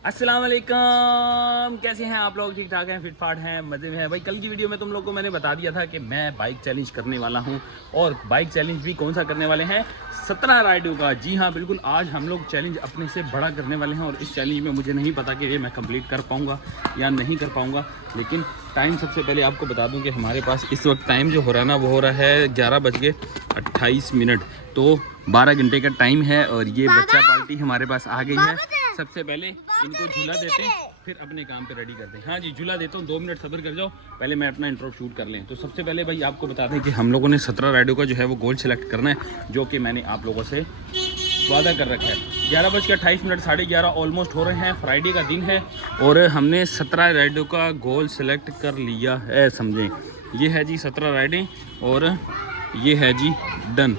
अस्सलाम वालेकुम, कैसे हैं आप लोग? ठीक ठाक हैं, फिट फाट हैं, मज़े में हैं भाई। कल की वीडियो में तुम लोग को मैंने बता दिया था कि मैं बाइक चैलेंज करने वाला हूं। और बाइक चैलेंज भी कौन सा करने वाले हैं? 17 राइडों का। जी हाँ बिल्कुल, आज हम लोग चैलेंज अपने से बड़ा करने वाले हैं। और इस चैलेंज में मुझे नहीं पता कि ये मैं कंप्लीट कर पाऊँगा या नहीं कर पाऊँगा, लेकिन टाइम सबसे पहले आपको बता दूं कि हमारे पास इस वक्त टाइम जो हो रहा है ना, वो हो रहा है 11:28। तो 12 घंटे का टाइम है। और ये बच्चा पार्टी हमारे पास आ गई है। सबसे पहले इनको झूला देते हैं, फिर अपने काम पे रेडी करते हैं। हाँ जी, झूला देता हूँ, 2 मिनट सब्र कर जाओ, पहले मैं अपना इंट्रो शूट कर लें। तो सबसे पहले भाई आपको बता दें कि हम लोगों ने 17 राइडों का जो है वो गोल सेलेक्ट करना है, जो कि मैंने आप लोगों से वादा कर रखा है। 11:28, 11:30 ऑलमोस्ट हो रहे हैं। फ्राइडे का दिन है और हमने 17 राइडों का गोल सेलेक्ट कर लिया है, समझें। ये है जी 17 राइडें और ये है जी डन।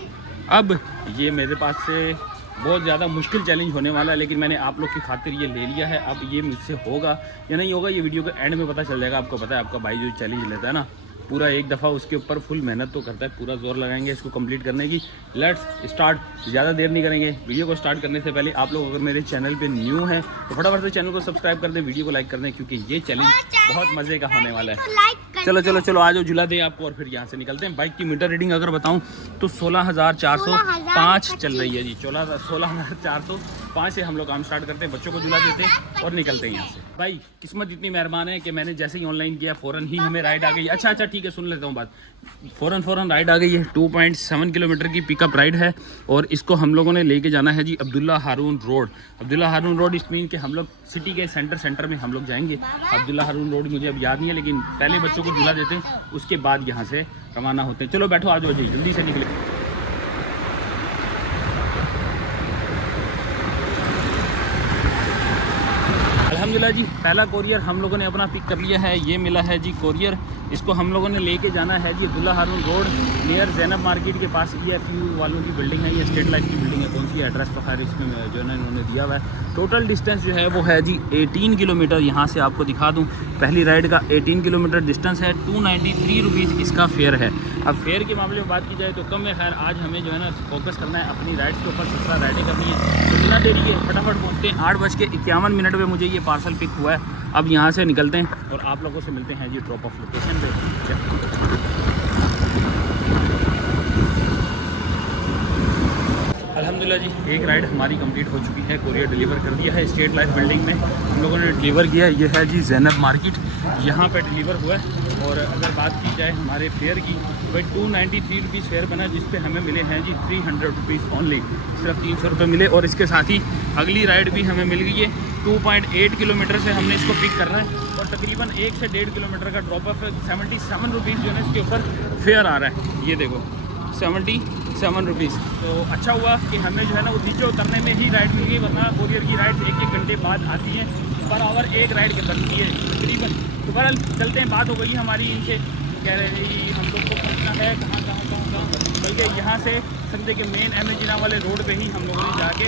अब ये मेरे पास से बहुत ज़्यादा मुश्किल चैलेंज होने वाला है, लेकिन मैंने आप लोग की खातिर ये ले लिया है। अब ये मुझसे होगा या नहीं होगा, ये वीडियो के एंड में पता चल जाएगा। आपको पता है, आपका भाई जो चैलेंज लेता है ना, पूरा एक दफ़ा उसके ऊपर फुल मेहनत तो करता है, पूरा जोर लगाएंगे इसको कंप्लीट करने की। Let's start. ज़्यादा देर नहीं करेंगे। वीडियो को स्टार्ट करने से पहले आप लोग अगर मेरे चैनल पे न्यू हैं तो फटाफट से चैनल को सब्सक्राइब कर दें, वीडियो को लाइक कर दें, क्योंकि ये चैलेंज बहुत मज़े का होने वाला है। चलो चलो चलो, आ जाओ, झुला दें आपको और फिर यहाँ से निकलते हैं। बाइक की मीटर रीडिंग अगर बताऊँ तो 16,405 चल रही है जी। 16,405 से हम लोग काम स्टार्ट करते हैं, बच्चों को झुला देते हैं और निकलते हैं यहाँ से। भाई किस्मत इतनी मेहरबान है कि मैंने जैसे ही ऑनलाइन किया फ़ौरन ही हमें राइड आ गई। अच्छा ठीक है, सुन लेता हूँ बात। फ़ौरन राइड आ गई है। 2.7 किलोमीटर की पिकअप राइड है और इसको हम लोगों ने लेके जाना है जी अब्दुल्ला हारून रोड। अब्दुल्ला हारून रोड इस मीन कि हम लोग सिटी के सेंटर में हम लोग जाएंगे। अब्दुल्ला हारून रोड मुझे अब याद नहीं है, लेकिन पहले बच्चों को झूला देते हैं, उसके बाद यहाँ से रवाना होते हैं। चलो बैठो, आ जाओ जी, जल्दी से निकले। अल्हम्दुलिल्लाह जी, पहला कोरियर हम लोगों ने अपना पिक कर लिया है। ये मिला है जी कोरियर। इसको हम लोगों ने लेके जाना है जी अब्दुल्ला हारून रोड, नियर ज़ैनब मार्केट के पास। EFU वालों की बिल्डिंग है, ये स्टेट लाइफ की बिल्डिंग है। कौन सी एड्रेस तो खैर इसमें जो है इन्होंने दिया हुआ है। टोटल डिस्टेंस जो है वो है जी 18 किलोमीटर। यहाँ से आपको दिखा दूँ, पहली राइड का 18 किलोमीटर डिस्टेंस है। 293 रुपीज़ इसका फेयर है। अब फेयर के मामले में बात की जाए तो कम है। खैर आज हमें जो है ना फोकस करना है अपनी राइड्स के ऊपर। 17 राइडें करनी है, तो बिना देरी के फटाफट पहुँचते हैं। 8:51 में मुझे ये पार्सल पिक हुआ है। अब यहाँ से निकलते हैं और आप लोगों से मिलते हैं जी ड्रॉप ऑफ लोकेशन पे। अल्हम्दुलिल्लाह जी, एक राइड हमारी कंप्लीट हो चुकी है। कोरियर डिलीवर कर दिया है स्टेट लाइफ बिल्डिंग में, हम लोगों ने डिलीवर किया है। ये है जी ज़ैनब मार्केट, यहाँ पे डिलीवर हुआ है। और अगर बात की जाए हमारे फेयर की, भाई 293 रुपीज़ फेयर बना, जिस पे हमें मिले हैं जी 300 रुपीज़ ओनली। सिर्फ 300 रुपये मिले। और इसके साथ ही अगली राइड भी हमें मिल गई है। 2.8 किलोमीटर से हमने इसको पिक करना है और तकरीबन 1 से 1.5 किलोमीटर का ड्रॉप ऑफ 77 रुपीज़ जो है इसके ऊपर फेयर आ रहा है। ये देखो 77 रुपीज़। तो अच्छा हुआ कि हमें जो है ना वो नीचे उतरने में ही राइड मिल गई, वरना कोरियर की राइड 1-1 घंटे बाद आती है। पर आवर एक राइड के बनती है तकरीबन। तो बहरहाल चलते हैं, बात हो गई हमारी इनसे, कह रहे हैं कि हम लोग को पहुँचना है कहाँ, बल्कि यहाँ से समझे कि मेन MA वाले रोड पे ही हम लोगों ने जाके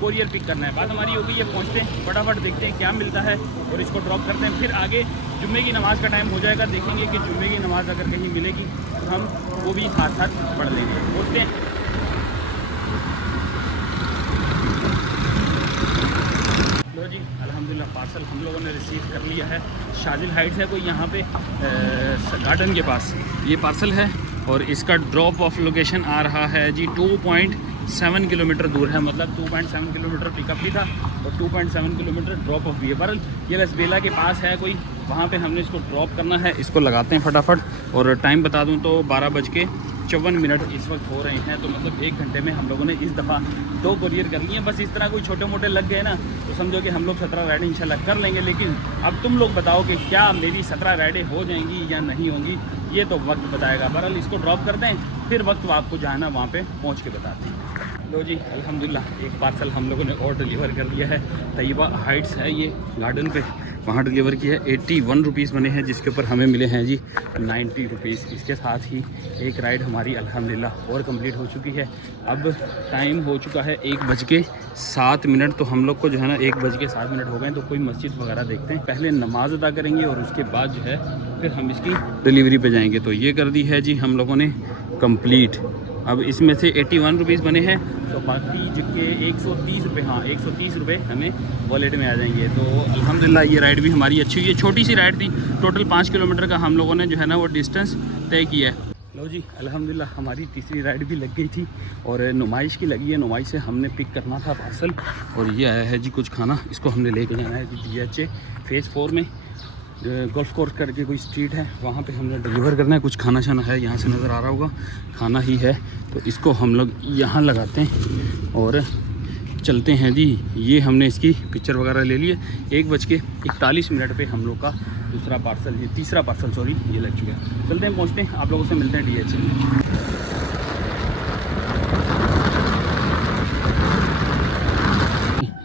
कोरियर पिक करना है। बात हमारी हो गई है, पहुँचते हैं, फटाफट देखते हैं क्या मिलता है और इसको ड्रॉप करते हैं। फिर आगे जुम्मे की नमाज़ का टाइम हो जाएगा, देखेंगे कि जुम्मे की नमाज़ अगर कहीं मिलेगी तो हम वो भी साथ साथ पढ़ लेंगे। पहुँचते हैं। लो जी, अल्हम्दुलिल्लाह पार्सल हम लोगों ने रिसीव कर लिया है। शाजिल हाइट्स है कोई यहाँ पे गार्डन के पास, ये पार्सल है। और इसका ड्रॉप ऑफ लोकेशन आ रहा है जी 2.7 किलोमीटर दूर है। मतलब 2.7 किलोमीटर पिकअप भी था और 2.7 किलोमीटर ड्रॉप ऑफ भी है। पर ये लसबेला के पास है कोई, वहाँ पे हमने इसको ड्रॉप करना है। इसको लगाते हैं फटाफट। और टाइम बता दूँ तो 12:54 इस वक्त हो रहे हैं। तो मतलब 1 घंटे में हम लोगों ने इस दफ़ा 2 कोरियर कर लिए हैं। बस इस तरह कोई छोटे मोटे लग गए ना तो समझो कि हम लोग 17 राइडें इंशाल्लाह कर लेंगे। लेकिन अब तुम लोग बताओ कि क्या मेरी 17 राइडें हो जाएंगी या नहीं होंगी, ये तो वक्त बताएगा। बहरहाल इसको ड्रॉप कर दें, फिर वक्त आपको जो है ना वहाँ पे पहुँच के बताते हैं। लो जी, अल्हम्दुलिल्लाह एक पार्सल हम लोगों ने और डिलीवर कर दिया है। तैयबा हाइट्स है ये गार्डन पे, वहाँ डिलीवर किया है। 81 रुपीज़ बने हैं, जिसके ऊपर हमें मिले हैं जी 90 रुपीज़। इसके साथ ही एक राइड हमारी अल्हम्दुलिल्लाह और कंप्लीट हो चुकी है। अब टाइम हो चुका है 1:07। तो हम लोग को जो है ना 1:07 हो गए। तो कोई मस्जिद वगैरह देखते हैं, पहले नमाज अदा करेंगे और उसके बाद जो है फिर हम इसकी डिलीवरी पे जाएंगे। तो ये कर दी है जी हम लोगों ने कंप्लीट। अब इसमें से 81 रुपीज़ बने हैं, तो बाकी जो कि 130 रुपये, हाँ 130 रुपये हमें वॉलेट में आ जाएंगे। तो अल्हम्दुलिल्लाह ये राइड भी हमारी अच्छी हुई है। छोटी सी राइड थी, टोटल 5 किलोमीटर का हम लोगों ने जो है ना वो डिस्टेंस तय किया है। लो जी, अल्हम्दुलिल्लाह हमारी तीसरी राइड भी लग गई थी और नुमाइश की लगी है। नुमाइश से हमने पिक करना था पार्सल और ये आया है जी कुछ खाना, इसको हमने लेके जाना है जी DHA फेज़ 4 में। गोल्फ कोर्स करके कोई स्ट्रीट है, वहाँ पे हमने डिलीवर करना है। कुछ खाना शाना है, यहाँ से नज़र आ रहा होगा खाना ही है, तो इसको हम लोग यहाँ लगाते हैं और चलते हैं जी। ये हमने इसकी पिक्चर वगैरह ले लिए। 1:41 पे हम लोग का दूसरा पार्सल, ये तीसरा पार्सल सॉरी, ये लग चुका है। चलते हैं, पहुँचते हैं, आप लोगों से मिलते हैं DHA में।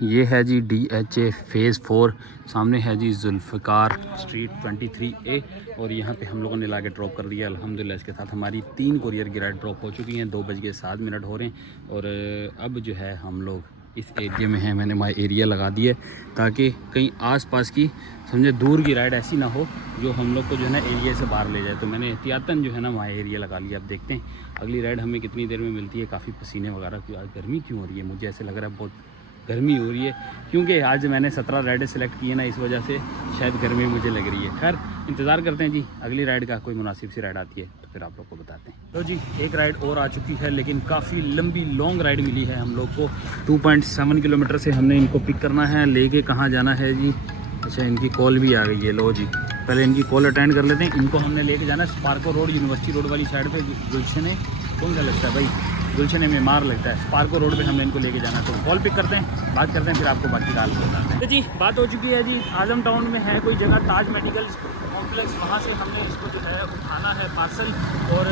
ये है जी DHA फेज़ 4, सामने है जी जुल्फ़िकार स्ट्रीट 23A और यहाँ पे हम लोगों ने ला के ड्रॉप कर दिया अल्हम्दुलिल्लाह। इसके साथ हमारी 3 कोरियर की राइड ड्रॉप हो चुकी हैं। 2:07 हो रहे हैं और अब जो है हम लोग इस एरिया में हैं। मैंने माई एरिया लगा दी है ताकि कहीं आसपास की समझे दूर की राइड ऐसी ना हो जो हम लोग को जो है ना एरिया से बाहर ले जाए, तो मैंने एहतियातन जो है ना माई एरिया लगा लिया। अब देखते हैं अगली राइड हमें कितनी देर में मिलती है। काफ़ी पसीने वगैरह की, आज गर्मी क्यों हो रही है, मुझे ऐसे लग रहा है बहुत गर्मी हो रही है, क्योंकि आज मैंने 17 राइडें सेलेक्ट की है ना, इस वजह से शायद गर्मी मुझे लग रही है। खैर इंतज़ार करते हैं जी अगली राइड का, कोई मुनासिब सी राइड आती है तो फिर आप लोग को बताते हैं। तो जी एक राइड और आ चुकी है, लेकिन काफ़ी लंबी लॉन्ग राइड मिली है हम लोग को। 2.7 किलोमीटर से हमने इनको पिक करना है। लेके कहाँ जाना है जी? अच्छा, इनकी कॉल भी आ गई है। लो जी, पहले इनकी कॉल अटेंड कर लेते हैं। इनको हमने लेके जाना है स्पार्को रोड, यूनिवर्सिटी रोड वाली साइड पे। गुलशन है, कौन सा लगता है भाई, गुलशन में मार लगता है। स्पार्को रोड पे हमने इनको लेके जाना है, तो कॉल पिक करते हैं, बात करते हैं, फिर आपको बाकी डाल बताते हैं। तो जी बात हो चुकी है जी, आजम टाउन में है कोई जगह ताज मेडिकल कॉम्प्लेक्स, वहाँ से हमने इसको जो है उठाना है पार्सल। और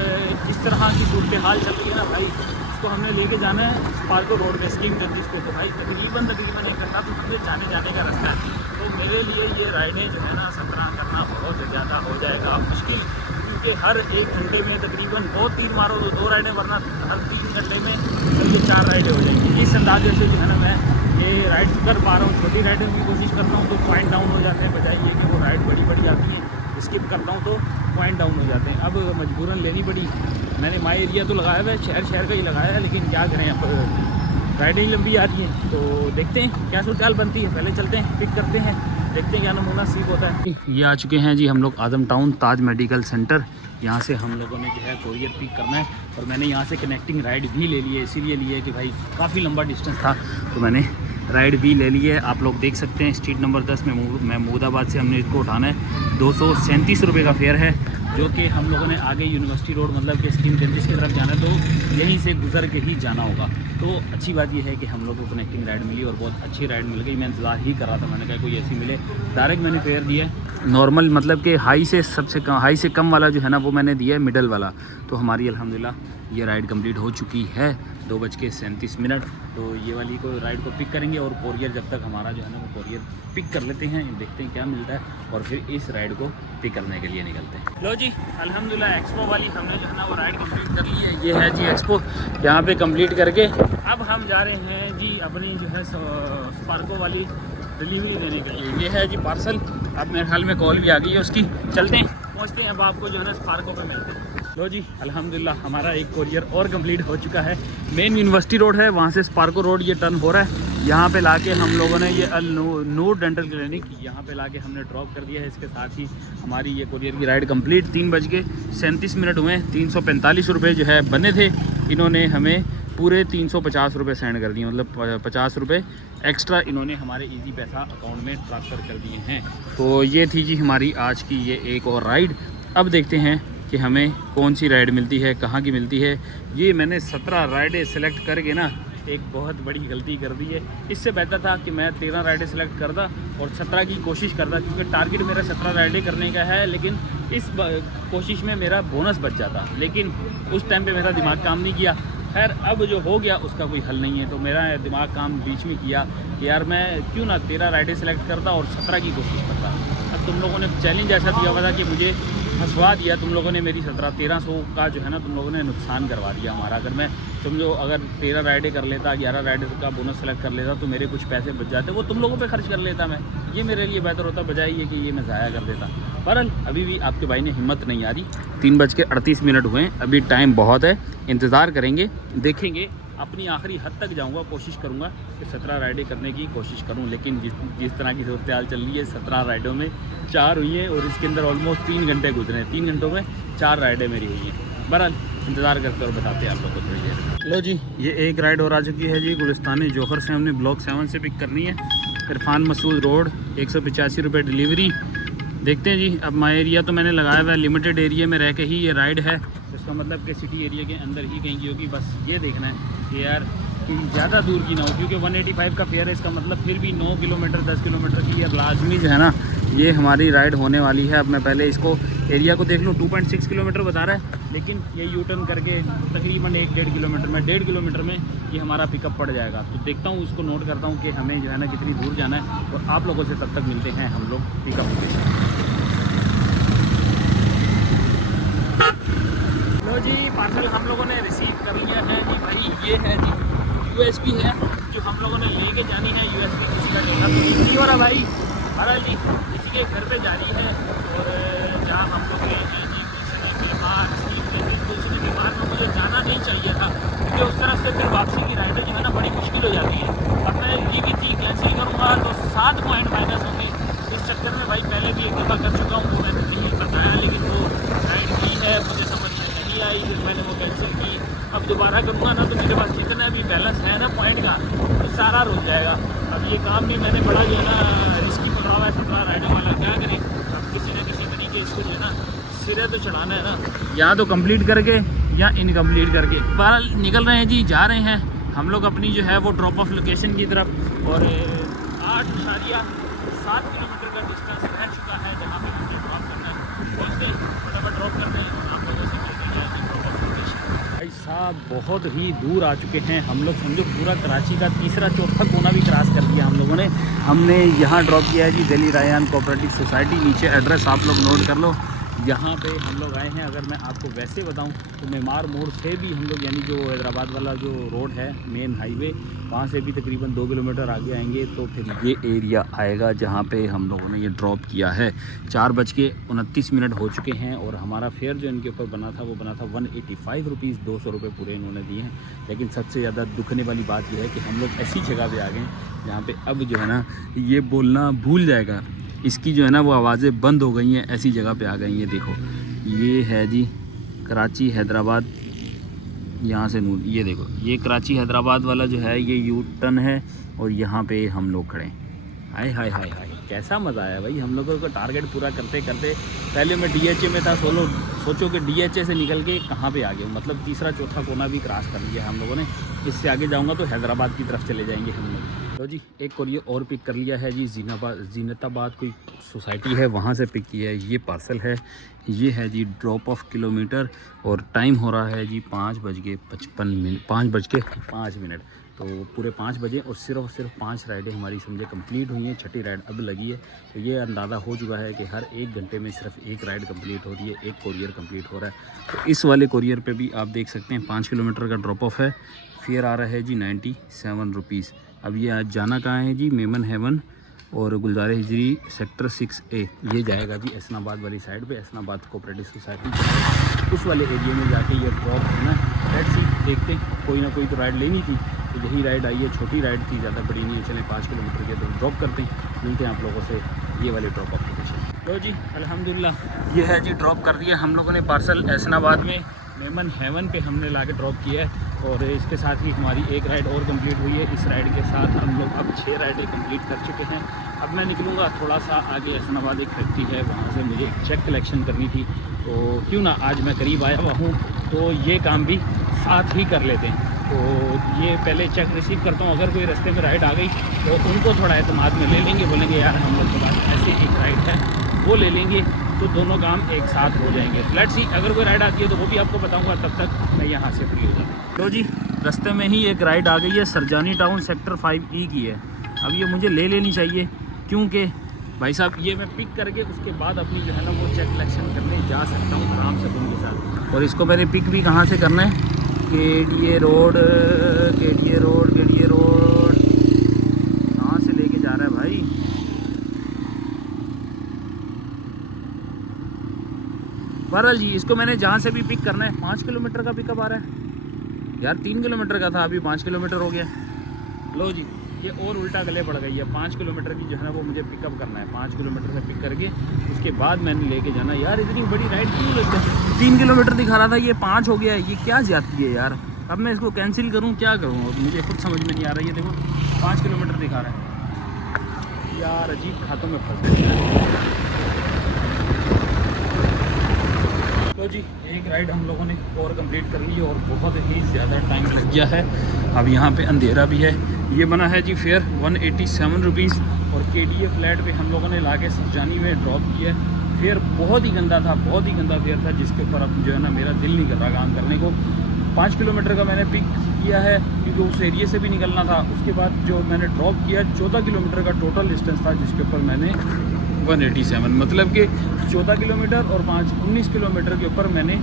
इस तरह की सूरत हाल चल रही है ना भाई, इसको हमने लेके जाना है स्पार्को रोड में, स्कीम जर्नीस पे। तो भाई तकरीबन 1 घंटा तो हमें जाने का रास्ता है। तो मेरे लिए ये राइडें जो है ना 17 करना बहुत ज़्यादा हो जाएगा मुश्किल, क्योंकि हर 1 घंटे में तकरीबन 2-3 मारो तो 2 राइडें, वरना हर 3 घंटे में तो ये 4 राइडें हो जाएंगी। इस अंदाजे से जो है ना मैं ये राइड कर पा रहा हूँ। छोटी राइडें की कोशिश करता हूँ तो पॉइंट डाउन हो जाते हैं, बजाय ये कि वो राइड बड़ी आती है, स्किप करता हूँ तो पॉइंट डाउन हो जाते हैं। अब मजबूरन लेनी पड़ी। मैंने माई एरिया तो लगाया हुआ है, शहर का ही लगाया है, लेकिन क्या करें अब राइडें ही लंबी आ रही हैं। तो देखते हैं क्या सूरत बनती है। पहले चलते हैं, पिक करते हैं, देखते हैं क्या नमूना सीख होता है। ये आ चुके हैं जी हम लोग आजम टाउन ताज मेडिकल सेंटर। यहाँ से हम लोगों ने जो है कोरियर पिक करना है और मैंने यहाँ से कनेक्टिंग राइड भी ले ली है। इसीलिए लिए है कि भाई काफ़ी लंबा डिस्टेंस था, तो मैंने राइड भी ले ली है। आप लोग देख सकते हैं स्ट्रीट नंबर 10 में महमूदाबाद से हमने इसको उठाना है। 237 रुपये का फेयर है, जो कि हम लोगों ने आगे यूनिवर्सिटी रोड मतलब कि स्कीम 33 की तरफ जाना है, तो यहीं से गुजर के ही जाना होगा। तो अच्छी बात यह है कि हम लोग को कनेक्टिंग राइड मिली और बहुत अच्छी राइड मिल गई। मैं इंतज़ार ही कर रहा था, मैंने कहा कोई ऐसी मिले। डायरेक्ट मैंने फेयर दिया है नॉर्मल, मतलब कि हाई से कम वाला जो है ना वो मैंने दिया है मिडल वाला। तो हमारी अल्हम्दुलिल्लाह ये राइड कंप्लीट हो चुकी है 2:37। तो ये वाली को राइड को पिक करेंगे और कोरियर जब तक हमारा जो है ना वो कोरियर पिक कर लेते हैं, देखते हैं क्या मिलता है और फिर इस राइड को पिक करने के लिए निकलते हैं। लो जी अल्हम्दुलिल्लाह एक्सपो वाली हमने जो है ना वो राइड कंप्लीट कर ली है। ये है जी एक्सपो, यहाँ पे कंप्लीट करके अब हम जा रहे हैं जी अपनी जो है स्पार्को वाली डिलीवरी देने के लिए। ये है जी पार्सल, अब मेरे ख्याल में कॉल भी आ गई है उसकी। चलते हैं, पहुँचते हैं, अब आपको जो है ना स्पार्को पे मिलते हैं। लो जी अल्हम्दुलिल्लाह हमारा एक कोरियर और कंप्लीट हो चुका है। मेन यूनिवर्सिटी रोड है, वहाँ से स्पार्को रोड ये टर्न हो रहा है। यहाँ पे लाके हम लोगों ने ये नूर डेंटल क्लिनिक यहाँ पे लाके हमने ड्रॉप कर दिया है। इसके साथ ही हमारी ये कोरियर की राइड कंप्लीट। 3:37 हुए, 345 रुपये जो है बने थे, इन्होंने हमें पूरे 350 रुपये सेंड कर दिए, मतलब 50 रुपये एक्स्ट्रा इन्होंने हमारे इजी पैसा अकाउंट में ट्रांसफ़र कर दिए हैं। तो ये थी जी हमारी आज की ये एक और राइड। अब देखते हैं कि हमें कौन सी राइड मिलती है, कहाँ की मिलती है। ये मैंने 17 राइडें सेलेक्ट करके ना एक बहुत बड़ी गलती कर दी है। इससे बेहतर था कि मैं 13 राइडें सेलेक्ट करता और 17 की कोशिश करता, क्योंकि टारगेट मेरा 17 राइडें करने का है। लेकिन इस कोशिश में मेरा बोनस बच जाता, लेकिन उस टाइम पे मेरा दिमाग काम नहीं किया। खैर अब जो हो गया उसका कोई हल नहीं है। तो मेरा दिमाग काम बीच में किया कि यार मैं क्यों ना 13 राइडें सेलेक्ट करता और 17 की कोशिश करता। अब तुम लोगों ने चैलेंज ऐसा दिया हुआ था कि मुझे फंसवा दिया तुम लोगों ने, मेरी 1300 का जो है ना तुम लोगों ने नुकसान करवा दिया हमारा। अगर मैं समझो अगर 13 राइडें कर लेता, 11 राइडर का बोनस सेलेक्ट कर लेता तो मेरे कुछ पैसे बच जाते, वो तुम लोगों पे खर्च कर लेता मैं। ये मेरे लिए बेहतर होता बजाय ये कि ये मैं ज़ाया कर देता। बहरहाल अभी भी आपके भाई ने हिम्मत नहीं आ रही। 3:38 हुए हैं, अभी टाइम बहुत है, इंतज़ार करेंगे, देखेंगे। अपनी आखिरी हद तक जाऊंगा, कोशिश करूंगा कि 17 राइडें करने की कोशिश करूं, लेकिन जिस तरह की सूरत हाल चल रही है, 17 राइडों में 4 हुई हैं और इसके अंदर ऑलमोस्ट 3 घंटे गुजरे हैं। 3 घंटों में 4 राइडें मेरी हुई हैं। बहरहाल इंतज़ार करते और बताते हैं आप लोगों को थोड़ी देर। लो जी, ये एक राइड और आ चुकी है जी। गुलिस्तान जौहर से हमने ब्लॉक 7 से पिक करनी है। इरफान मसूद रोड, 185 रुपये डिलीवरी। देखते हैं जी। अब माई एरिया तो मैंने लगाया हुआ है, लिमिटेड एरिया में रह के ही ये राइड है, इसका मतलब कि सिटी एरिया के अंदर ही कहीं की होगी। बस ये देखना है कि यार ज़्यादा दूर की ना हो, क्योंकि 185 का फेयर है। इसका मतलब फिर भी 9 किलोमीटर 10 किलोमीटर की ये लाजमी जो है ना, ये हमारी राइड होने वाली है। अब मैं पहले इसको एरिया को देख लूँ। 2.6 किलोमीटर बता रहा है, लेकिन ये यू टर्न करके तकरीबन 1-1.5 किलोमीटर में, 1.5 किलोमीटर में ये हमारा पिकअप पड़ जाएगा। तो देखता हूँ, उसको नोट करता हूँ कि हमें जो है ना कितनी दूर जाना है, और आप लोगों से तब तक मिलते हैं हम लोग पिकअप लोकेशन। लो जी, पार्सल हम लोगों ने रिसीव कर लिया है कि भाई ये है जी USB है जो हम लोगों ने लेके जानी है। USB किसी का देखा तो नहीं हो रहा भाई। बहरहाल जी किसी के घर पे जानी है, और जहाँ हम लोग गए हैं जी दूसरे बीमार में मुझे जाना नहीं चाहिए था, क्योंकि उस तरह से फिर वापसी की राइड जो है ना बड़ी मुश्किल हो जाती है। अब मैं ये भी थी कैंसिल करूँगा तो 7 पॉइंट माइनस होंगे। इस चक्कर में भाई पहले भी एक दफ़ा कर चुका हूँ, वो मैंने नहीं बताया, लेकिन वो राइड की है मुझे समझ में नहीं आई, फिर मैंने वो कैंसिल की। अब दोबारा करूँगा ना तो मेरे पास जितना भी बैलेंस है ना पॉइंट का, तो सारा रुक जाएगा। अब ये काम भी मैंने बड़ा जो है ना रिस्की पकड़ा हुआ है 17 राइडिंग वाला। क्या करें, अब किसी न किसी तरीके इसको जो है ना सिरे तो चढ़ाना है ना, या तो कंप्लीट करके या इनकम्प्लीट करके। बहरहाल निकल रहे हैं जी, जा रहे हैं हम लोग अपनी जो है वो ड्रॉप ऑफ लोकेशन की तरफ। और 8.7 किलोमीटर का डिस्टेंस रह चुका है जहाँ पे मुझे ड्रॉप करना है। पहुँचते फटाफट ड्रॉप करते हैं, आप लोगों से मिलते जाएंगे ड्रॉप ऑफ लोकेशन। भाई साहब बहुत ही दूर आ चुके हैं हम लोग, समझो पूरा कराची का तीसरा चौथा कोना भी क्रॉस कर दिया हम लोगों ने। हमने यहाँ ड्रॉप किया है जी दिल्ली रायन कोऑपरेटिव सोसाइटी। नीचे एड्रेस आप लोग नोट कर लो, यहाँ पे हम लोग आए हैं। अगर मैं आपको वैसे बताऊं तो मेमार मोड़ से भी हम लोग, यानी जो हैदराबाद वाला जो रोड है मेन हाईवे, वहाँ से भी तकरीबन 2 किलोमीटर आगे आएंगे तो फिर ये एरिया आएगा जहाँ पे हम लोगों ने ये ड्रॉप किया है। 4:29 हो चुके हैं, और हमारा फेयर जो इनके ऊपर बना था वो बना था 185 रुपीज़, 200 रुपये पूरे इन्होंने दिए हैं। लेकिन सबसे ज़्यादा दुखने वाली बात यह है कि हम लोग ऐसी जगह पर आ गए जहाँ पर अब जो है ना ये बोलना भूल जाएगा, इसकी जो है ना वो आवाज़ें बंद हो गई हैं। ऐसी जगह पे आ गई हैं। देखो ये है जी कराची हैदराबाद, यहाँ से नूर, ये देखो ये कराची हैदराबाद वाला जो है ये यू टर्न है, और यहाँ पे हम लोग खड़े हैं। हाय हाय हाय हाय, कैसा मज़ा आया भाई हम लोगों को टारगेट पूरा करते करते। पहले मैं DHA में था, सोचो कि DHA से निकल के कहाँ पे आ गया, मतलब तीसरा चौथा कोना भी क्रॉस कर लिया हम लोगों ने। इससे आगे जाऊँगा तो हैदराबाद की तरफ चले जाएंगे हम लोग। तो जी एक कोरियर और पिक कर लिया है जी, जीनताबाद कोई सोसाइटी है वहाँ से पिक किया है। ये पार्सल है, ये है जी ड्रॉप ऑफ किलोमीटर, और टाइम हो रहा है जी 5:55। तो पूरे 5 बजे, और सिर्फ 5 राइडें हमारी समझे कंप्लीट हुई हैं। छठी राइड अब लगी है, तो ये अंदाज़ा हो चुका है कि हर 1 घंटे में सिर्फ 1 राइड कंप्लीट हो रही है, 1 कोरियर कंप्लीट हो रहा है। तो इस वाले कोरियर पे भी आप देख सकते हैं 5 किलोमीटर का ड्रॉप ऑफ है। फेयर आ रहा है जी 97 रुपीज़। अब ये आज जाना कहाँ है जी, मेमन हेवन और गुलजार हिजरी सेक्टर 6A। ये जाएगा जी एसनाबाद वाली साइड पे, एसनाबाद कोऑपरेटिव सोसाइटी उस वाले एरिया में जाके ये ड्रॉप है ना। लेट्स सी, देखते कोई ना कोई तो राइड लेनी थी, तो यही राइड आई है। छोटी राइड थी, ज़्यादा बड़ी नहीं है। चलें 5 किलोमीटर के तो ड्रॉप करते हैं, मिलते हैं आप लोगों से ये वाले ड्रॉप ऑफ लोकेशन। तो जी अल्हम्दुलिल्लाह ये है जी, ड्रॉप कर दिया हम लोगों ने पार्सल एसनाबाद में। मेमन हेवन पे हमने ला के ड्रॉप किया है, और इसके साथ ही हमारी 1 राइड और कंप्लीट हुई है। इस राइड के साथ हम लोग अब 6 राइडें कंप्लीट कर चुके हैं। अब मैं निकलूँगा थोड़ा सा आगे, एसनाबाद एक फैक्ट्री है, वहाँ से मुझे चेक कलेक्शन करनी थी, तो क्यों ना आज मैं करीब आया हुआ हूँ तो ये काम भी साथ ही कर लेते हैं। तो ये पहले चेक रिसीव करता हूँ, अगर कोई रास्ते में राइड आ गई तो उनको थोड़ा एतमाद में ले लेंगे, बोलेंगे यार हम लोग के पास ऐसे एक राइड है, वो ले लेंगे, तो दोनों काम एक साथ हो जाएंगे। लेट्स सी, अगर कोई राइड आती है तो वो भी आपको बताऊंगा, तब तक मैं यहाँ से फ्री हो जाऊँ। तो जी रास्ते में ही एक राइड आ गई है, सरजानी टाउन सेक्टर 5E की है। अब ये मुझे ले लेनी चाहिए, क्योंकि भाई साहब ये मैं पिक करके उसके बाद अपनी जो है ना वो चेक कलेक्शन करने जा सकता हूँ आराम से उनके साथ। और इसको मैंने पिक भी कहाँ से करना है, केडीए रोड कहाँ से लेके जा रहा है भाई? बहरहाल जी, इसको मैंने जहाँ से भी पिक करना है, 5 किलोमीटर का पिकअप आ रहा है यार। 3 किलोमीटर का था, अभी 5 किलोमीटर हो गया। लो जी, ये और उल्टा गले पड़ गई है। 5 किलोमीटर की जो है ना वो मुझे पिकअप करना है। 5 किलोमीटर से पिक करके उसके बाद मैंने लेके जाना। यार इतनी बड़ी राइड क्यों लगता है? 3 किलोमीटर दिखा रहा था, ये 5 हो गया है। ये क्या ज्यादती है यार। अब मैं इसको कैंसिल करूँ, क्या करूँ? अब मुझे खुद समझ में नहीं आ रहा है। ये देखो 5 किलोमीटर दिखा रहा है यार, अजीब खातों में फंस गया। तो जी, एक राइड हम लोगों ने और कंप्लीट कर ली है और बहुत ही ज़्यादा टाइम लग गया है। अब यहाँ पे अंधेरा भी है। ये बना है जी फेयर 187 रुपीज़ और केडीए फ्लैट पे हम लोगों ने लाके सरजानी में ड्रॉप किया है। फेयर बहुत ही गंदा था, बहुत ही गंदा फेयर था, जिसके ऊपर अब जो है ना मेरा दिल नहीं कर रहा काम करने को। 5 किलोमीटर का मैंने पिक किया है क्योंकि उस एरिए से भी निकलना था। उसके बाद जो मैंने ड्रॉप किया 14 किलोमीटर का टोटल डिस्टेंस था, जिसके ऊपर मैंने 187 मतलब कि 14 किलोमीटर और 19 किलोमीटर के ऊपर मैंने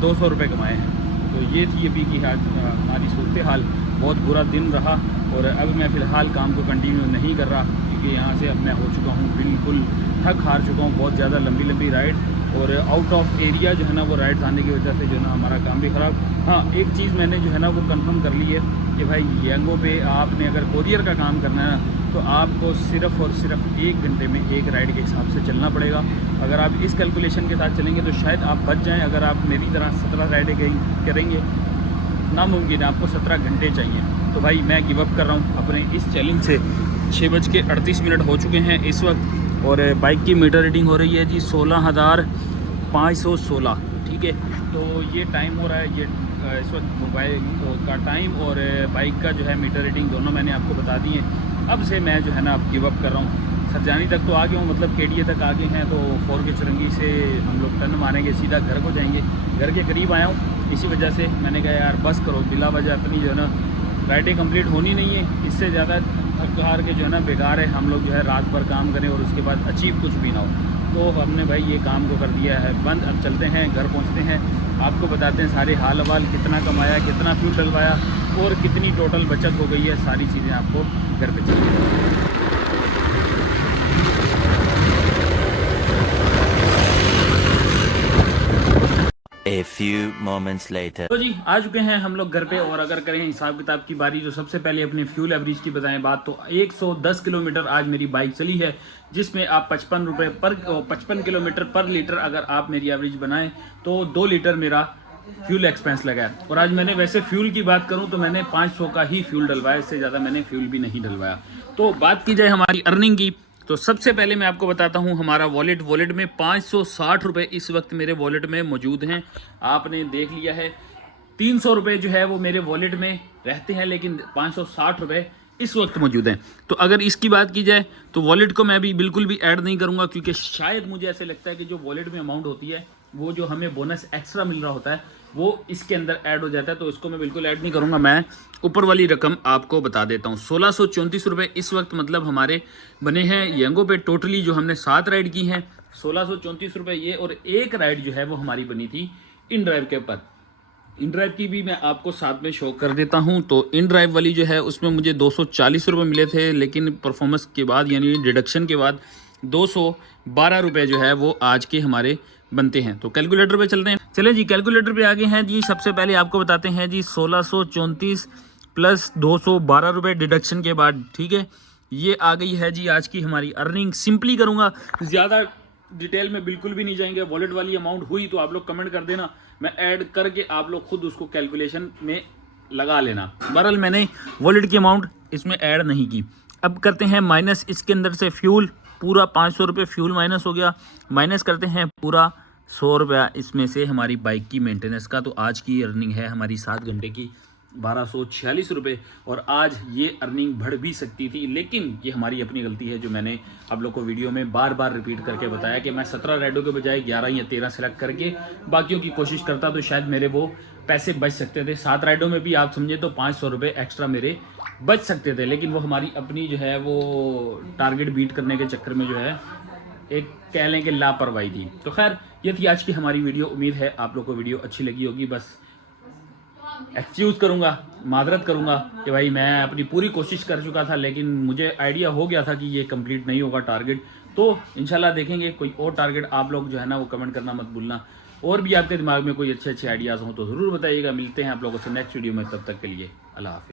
200 रुपये कमाए हैं। तो ये थी अभी की हमारी सूरत हाल। बहुत बुरा दिन रहा और अब मैं फ़िलहाल काम को कंटिन्यू नहीं कर रहा क्योंकि यहाँ से अब मैं हो चुका हूँ बिल्कुल थक हार चुका हूँ। बहुत ज़्यादा लंबी राइड और आउट ऑफ एरिया जो है ना वो राइड्स आने की वजह से जो है ना हमारा काम भी ख़राब। हाँ, एक चीज़ मैंने जो है ना वो कंफर्म कर ली है कि भाई यांगो पे आपने अगर कोरियर का काम करना है ना तो आपको सिर्फ़ और सिर्फ 1 घंटे में एक राइड के हिसाब से चलना पड़ेगा। अगर आप इस कैलकुलेशन के साथ चलेंगे तो शायद आप बच जाएं। अगर आप मेरी तरह 17 राइडें करेंगे, नामुमकिन है, आपको 17 घंटे चाहिए। तो भाई मैं गिव अप कर रहा हूँ अपने इस चैलेंज से। 6:38 हो चुके हैं इस वक्त और बाइक की मीटर रीडिंग हो रही है जी 16,516। ठीक है, तो ये टाइम हो रहा है, ये इस वक्त मोबाइल का टाइम और बाइक का जो है मीटर रीडिंग दोनों मैंने आपको बता दी है। अब से मैं जो है ना अब गिव अप कर रहा हूँ। सरजानी तक तो आ गया हूँ, मतलब केडीए तक आ गए हैं। तो 4 के चुरंगी से हम लोग टर्न मारेंगे, सीधा घर को जाएंगे। घर के करीब आया हूँ, इसी वजह से मैंने कहा यार बस करो, बिला वजह अपनी जो है ना राइडें कंप्लीट होनी नहीं है। इससे ज़्यादा थक हार के जो है ना बेकार है हम लोग जो है रात भर काम करें और उसके बाद अचीव कुछ भी ना हो। तो हमने भाई ये काम को कर दिया है बंद। अब चलते हैं, घर पहुँचते हैं, आपको बताते हैं सारे हाल हवाल, कितना कमाया, कितना फ्यूल डलवाया और कितनी टोटल बचत हो गई है। सारी चीज़ें आपको घर पे चाहिए। A few moments later. तो जी आ चुके हैं हम लोग घर पे और अगर करें हिसाब किताब की बारी तो सबसे पहले अपने फ्यूल एवरेज की बताएं बात तो 110 किलोमीटर आज मेरी बाइक चली है, जिसमें आप 55 किलोमीटर पर लीटर अगर आप मेरी एवरेज बनाएं तो 2 लीटर मेरा फ्यूल एक्सपेंस लगा है। और आज मैंने वैसे फ्यूल की बात करूं तो मैंने 500 का ही फ्यूल डलवाया, इससे ज़्यादा मैंने फ्यूल भी नहीं डलवाया। तो बात की जाए हमारी अर्निंग की तो सबसे पहले मैं आपको बताता हूं हमारा वॉलेट में 560 रुपये इस वक्त मेरे वॉलेट में मौजूद हैं। आपने देख लिया है 300 रुपये जो है वो मेरे वॉलेट में रहते हैं, लेकिन 560 रुपये इस वक्त मौजूद हैं। तो अगर इसकी बात की जाए तो वॉलेट को मैं भी बिल्कुल भी ऐड नहीं करूंगा क्योंकि शायद मुझे ऐसे लगता है कि जो वॉलेट में अमाउंट होती है वो जो हमें बोनस एक्स्ट्रा मिल रहा होता है वो इसके अंदर ऐड हो जाता है, तो इसको मैं बिल्कुल ऐड नहीं करूंगा। मैं ऊपर वाली रकम आपको बता देता हूँ। 1634 रुपये इस वक्त मतलब हमारे बने हैं यांगो पे। टोटली जो हमने 7 राइड की हैं 1634 रुपये ये, और एक राइड जो है वो हमारी बनी थी इन ड्राइव के ऊपर। इन ड्राइव की भी मैं आपको साथ में शो कर देता हूं। तो इन ड्राइव वाली जो है उसमें मुझे 240 रुपये मिले थे, लेकिन परफॉर्मेंस के बाद यानी डिडक्शन के बाद 212 रुपये जो है वो आज के हमारे बनते हैं। तो कैलकुलेटर पे चलते हैं। चले जी, कैलकुलेटर पे आगे हैं जी। सबसे पहले आपको बताते हैं जी 1634 प्लस 212 रुपये डिडक्शन के बाद। ठीक है, ये आ गई है जी आज की हमारी अर्निंग। सिंपली करूँगा, ज़्यादा डिटेल में बिल्कुल भी नहीं जाएंगे। वॉलेट वाली अमाउंट हुई तो आप लोग कमेंट कर देना, मैं ऐड करके आप लोग खुद उसको कैलकुलेशन में लगा लेना। बहरहाल मैंने वॉलेट की अमाउंट इसमें ऐड नहीं की। अब करते हैं माइनस इसके अंदर से फ्यूल। पूरा 500 रुपये फ्यूल माइनस हो गया। माइनस करते हैं पूरा 100 रुपया इसमें से हमारी बाइक की मेंटेनेंस का। तो आज की अर्निंग है हमारी 7 घंटे की 1246 रुपये। और आज ये अर्निंग बढ़ भी सकती थी, लेकिन ये हमारी अपनी गलती है जो मैंने आप लोग को वीडियो में बार बार रिपीट करके बताया कि मैं 17 राइडों के बजाय 11 या 13 सेलेक्ट करके बाकियों की कोशिश करता तो शायद मेरे वो पैसे बच सकते थे। 7 राइडों में भी आप समझे तो 500 रुपये एक्स्ट्रा मेरे बच सकते थे, लेकिन वो हमारी अपनी जो है वो टारगेट बीट करने के चक्कर में जो है एक कह लें कि लापरवाही थी। तो खैर ये थी आज की हमारी वीडियो। उम्मीद है आप लोग को वीडियो अच्छी लगी होगी। बस एक्सक्यूज़ करूँगा, माजरत करूँगा कि भाई मैं अपनी पूरी कोशिश कर चुका था, लेकिन मुझे आइडिया हो गया था कि ये कंप्लीट नहीं होगा टारगेट। तो इंशाल्लाह देखेंगे कोई और टारगेट। आप लोग जो है ना वो कमेंट करना मत भूलना, और भी आपके दिमाग में कोई अच्छे अच्छे आइडियाज़ हों तो ज़रूर बताइएगा। मिलते हैं आप लोगों से नेक्स्ट वीडियो में, तब तक के लिए अल्लाह हाफ़िज़।